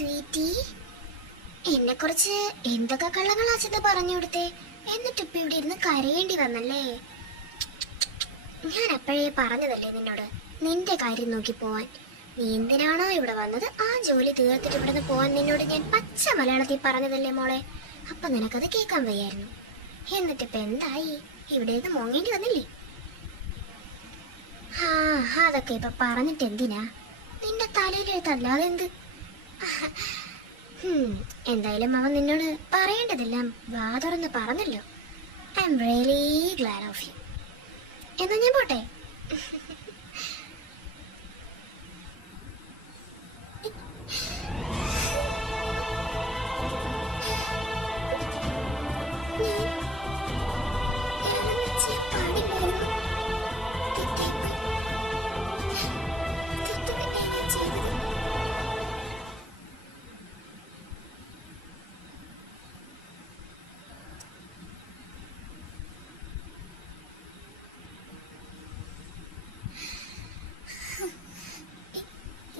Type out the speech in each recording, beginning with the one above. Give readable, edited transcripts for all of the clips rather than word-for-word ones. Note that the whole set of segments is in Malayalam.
സ്വീറ്റി, എന്നെ കുറിച്ച് എന്തൊക്കെ കള്ളങ്ങളാ ചിന്ത പറഞ്ഞു കൊടുത്തേ. എന്നിട്ട് ഇപ്പൊ ഇവിടെ ഇരുന്ന് കരയേണ്ടി വന്നല്ലേ. ഞാൻ അപ്പോഴേ പറഞ്ഞതല്ലേ നിന്നോട് നിന്റെ കാര്യം നോക്കി പോവാൻ. നീ എന്തിനാണോ ഇവിടെ വന്നത് ആ ജോലി തീർത്തിട്ട് ഇവിടുന്ന് പോവാൻ നിന്നോട് ഞാൻ പച്ച മലയാളത്തിൽ പറഞ്ഞതല്ലേ മോളെ. അപ്പൊ നിനക്കത് കേൾക്കാൻ വയ്യായിരുന്നു. എന്നിട്ടിപ്പൊ എന്തായി? ഇവിടെ നിന്ന് മോങ്ങേണ്ടി വന്നില്ലേ? അതൊക്കെ ഇപ്പൊ പറഞ്ഞിട്ട് എന്തിനാ? നിന്റെ തലയിലെഴുത്തല്ലാതെ എന്ത്? എന്തായാലും അവൻ നിന്നോട് പറയേണ്ടതെല്ലാം വാ തുറന്ന് പറഞ്ഞല്ലോ. I am really glad of you. എന്നാ ഞാൻ പോട്ടെ.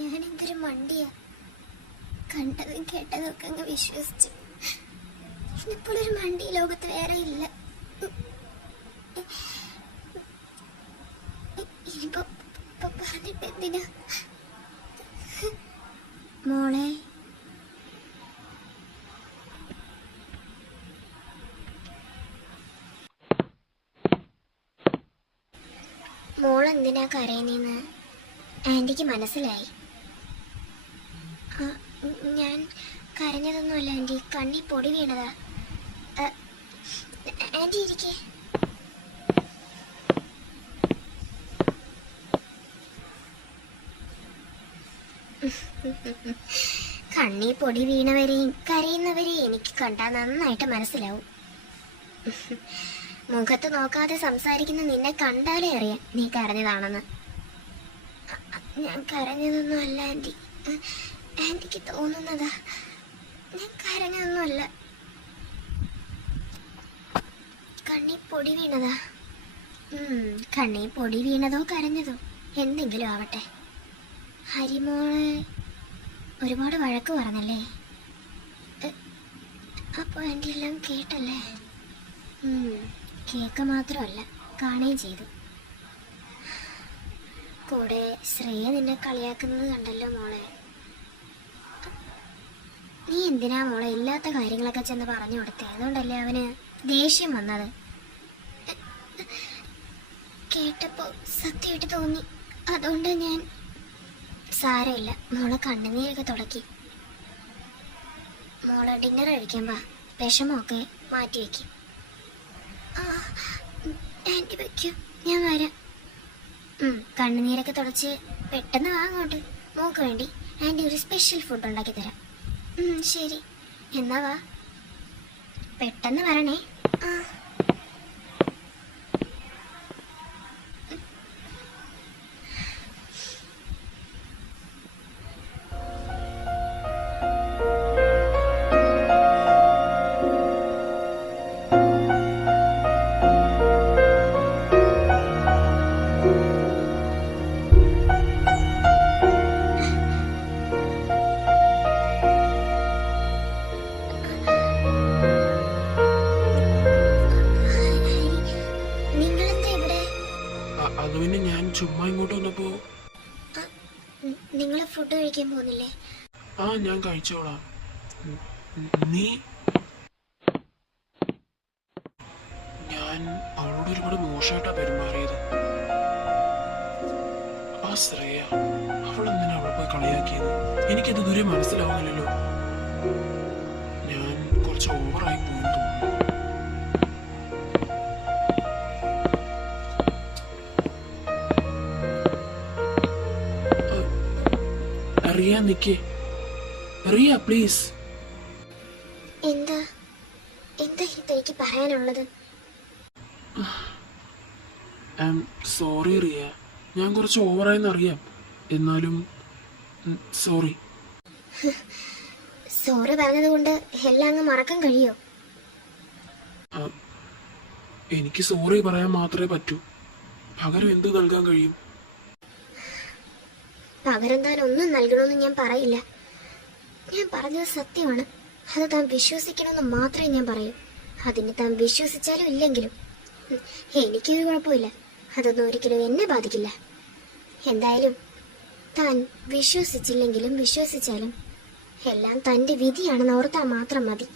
ഞാനെന്തൊരു മണ്ടിയാ. കണ്ടതും കേട്ടതൊക്കെ അങ്ങ് വിശ്വസിച്ചു. ഇന്നിപ്പോഴൊരു മണ്ടി ലോകത്ത് വേറെ ഇല്ല. ഇനിയിപ്പോ പറഞ്ഞിട്ട് എന്തിനാ മോളെ? മോളെന്തിനാ കരയുന്നേന്ന് ആന്റിക്ക് മനസ്സിലായി. ഞാൻ കരഞ്ഞതൊന്നുമല്ല ആന്റി, കണ്ണി പൊടി വീണതാ. ആന്റി ഇരിക്കേ. കണ്ണി പൊടി വീണവരെയും കരയുന്നവരെയും എനിക്ക് കണ്ടാ നന്നായിട്ട് മനസ്സിലാവും. മുഖത്ത് നോക്കാതെ സംസാരിക്കുന്ന നിന്നെ കണ്ടാലേ അറിയാം നീ കരഞ്ഞതാണെന്ന്. ഞാൻ കരഞ്ഞതൊന്നും അല്ല ആന്റി, ആന്റിക്ക് തോന്നുന്നതാ. ഞാൻ കരഞ്ഞതൊന്നുമല്ല, കണ്ണി പൊടി വീണതാ. കണ്ണി പൊടി വീണതോ കരഞ്ഞതോ എന്തെങ്കിലും ആവട്ടെ. ഹരിമോള് ഒരുപാട് വഴക്ക് പറഞ്ഞല്ലേ? അപ്പോൾ ആന്റി എല്ലാം കേട്ടല്ലേ? കേക്ക് മാത്രമല്ല കാണുകയും ചെയ്തു. കൂടെ ശ്രേയ നിന്നെ കളിയാക്കുന്നത് കണ്ടല്ലോ മോളെ. നീ എന്തിനാ മോളെ ഇല്ലാത്ത കാര്യങ്ങളൊക്കെ ചെന്ന് പറഞ്ഞു കൊടുത്തേ? അതുകൊണ്ടല്ലേ അവന് ദേഷ്യം വന്നത്. കേട്ടപ്പോ സത്യമായിട്ട് തോന്നി, അതുകൊണ്ട് ഞാൻ. സാരമില്ല മോളെ, കണ്ണുനീരൊക്കെ തുടക്കി. മോളെ ഡിന്നർ കഴിക്കാൻ വാ, വിഷമമൊക്കെ മാറ്റി വയ്ക്കും. ആന്റി വയ്ക്കും, ഞാൻ വരാം. കണ്ണുനീരൊക്കെ തുടച്ച് പെട്ടെന്ന് വാ അങ്ങോട്ട്. മോക്ക് വേണ്ടി ആന്റി ഒരു സ്പെഷ്യൽ ഫുഡ് ഉണ്ടാക്കി തരാം. ശരി, എന്നാ വാ, പെട്ടെന്ന് വരണേ. ചുമ്മാ ഇങ്ങോട്ട് വന്നപ്പോ. നിങ്ങൾ ഫുഡ് കഴിക്കാൻ പോകുന്നില്ലേ? ഞാൻ കഴിച്ചോളാം. നീ? ഞാൻ അവളോട് ഒരുപാട് മോശമായിട്ടാ പെരുമാറിയത്. ആ ശ്രേയ, അവളെന്തിനാ അവളെ പോയി കളിയാക്കിയത്? എനിക്കത് ഇതുവരെ മനസ്സിലാവുന്നില്ലല്ലോ. ഞാൻ കുറച്ച് ഓവറായി പോയി തോന്നുന്നു. റിയ നിക്കേ, റിയ പ്ലീസ്. എന്താ ഇതെനിക്ക് പറയാനുള്ളത്? സോറി റിയ, ഞാൻ കുറച്ച് ഓവറായെന്ന് അറിയാം, എന്നാലും സോറി. സോറി പറഞ്ഞത് കൊണ്ട് എല്ലാം അങ്ങ് മറക്കാൻ കഴിയോ? എനിക്ക് സോറി പറയാൻ മാത്രമേ പറ്റൂ. പകരം എന്ത് നൽകാൻ കഴിയും? പകരം താൻ ഒന്നും നൽകണമെന്ന് ഞാൻ പറയില്ല. ഞാൻ പറഞ്ഞത് സത്യമാണ്. അത് താൻ വിശ്വസിക്കണമെന്ന് മാത്രമേ ഞാൻ പറയൂ. അതിന് താൻ വിശ്വസിച്ചാലും ഇല്ലെങ്കിലും എനിക്കൊരു കുഴപ്പമില്ല. അതൊന്നും ഒരിക്കലും എന്നെ ബാധിക്കില്ല. എന്തായാലും താൻ വിശ്വസിച്ചില്ലെങ്കിലും വിശ്വസിച്ചാലും എല്ലാം തൻ്റെ വിധിയാണെന്ന് ഓർത്താൽ മാത്രം മതി.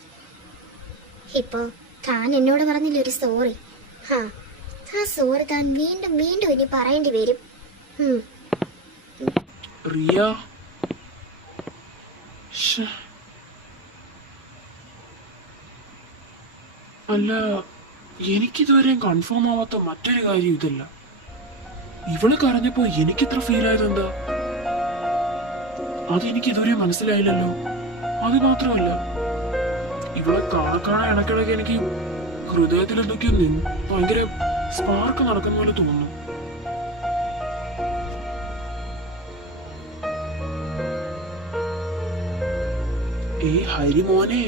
ഇപ്പോ താൻ എന്നോട് പറഞ്ഞില്ല ഒരു സോറി. ആ സോറി താൻ വീണ്ടും വീണ്ടും ഇനി പറയേണ്ടി വരും. റിയ, ശ്ശെ. അല്ല, എനിക്കിതുവരെയും കൺഫേം ആവാത്ത മറ്റൊരു കാര്യം ഇതല്ല. ഇവള് കരഞ്ഞപ്പോ എനിക്കിത്ര ഫീൽ ആയത് എന്താ? അതെനിക്ക് ഇതുവരെ മനസ്സിലായില്ലല്ലോ. അത് മാത്രമല്ല, ഇവളെ കാണാൻ ഇടയ്ക്കിടയ്ക്ക് എനിക്ക് ഹൃദയത്തിൽ എന്തൊക്കെയോ ഭയങ്കര സ്പാർക്ക് നടക്കുന്ന പോലെ തോന്നുന്നു. ഹരിമോനെ,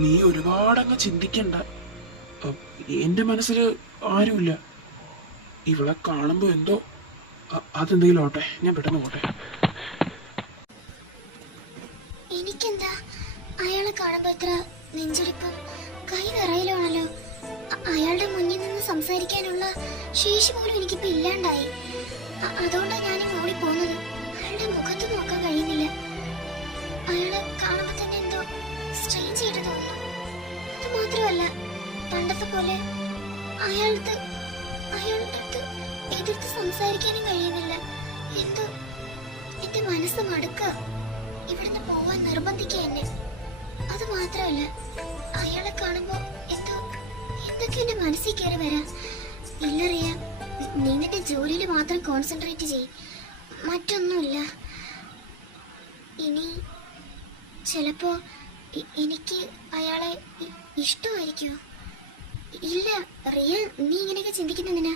നീ ഒരുപാടങ്ങ് ചിന്തിക്കണ്ട. എന്റെ മനസ്സിൽ ആരുമില്ല. ഇവളെ കാണുമ്പോ എന്തോ അതെന്തെങ്കിലും ആവട്ടെ, ഞാൻ പെട്ടെന്ന് പോട്ടെ. എനിക്കെന്താ അയാളെ കാണുമ്പോ ഇത്ര നെഞ്ചിടിപ്പും കൈ വിറയലുമാണല്ലോ. അയാളുടെ മുന്നിൽ നിന്ന് സംസാരിക്കാനുള്ള ശേഷി പോലും എനിക്കിപ്പോ ഇല്ലാണ്ടായി. അതുകൊണ്ടാണ് ഞാൻ ഓടി പോകുന്നത്. അയാളുടെ മുഖത്ത് നോക്കാൻ കഴിയുന്നില്ല. അയാളെ കാണുമ്പോ തന്നെ എന്തോ സ്ട്രേഞ്ച് ആയിട്ട് തോന്നുന്നു. അത് മാത്രമല്ല, പണ്ടത്തെ പോലെ അയാളുടെ എതിർത്ത് സംസാരിക്കാനും കഴിയുന്നില്ല. എന്തോ എന്റെ മനസ്സ് മടുക്ക. ഇവിടുന്ന് പോവാൻ നിർബന്ധിക്കുക എന്നെ. അത് മാത്രമല്ല, അയാളെ കാണുമ്പോ എന്തൊക്കെ എന്റെ മനസ്സിൽ കയറി വരാം. ഇല്ലറിയ, നീ നിന്റെ ജോലിയിൽ മാത്രം കോൺസെൻട്രേറ്റ് ചെയ്, മറ്റൊന്നുമില്ല. ഇനി ചിലപ്പോ എനിക്ക് അയാളെ ഇഷ്ടമായിരിക്കുമോ? ഇല്ല റിയ, നീ ഇങ്ങനെയൊക്കെ ചിന്തിക്കുന്നതിനാ?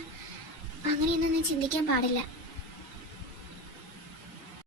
അങ്ങനെയൊന്നും നീ ചിന്തിക്കാൻ പാടില്ല.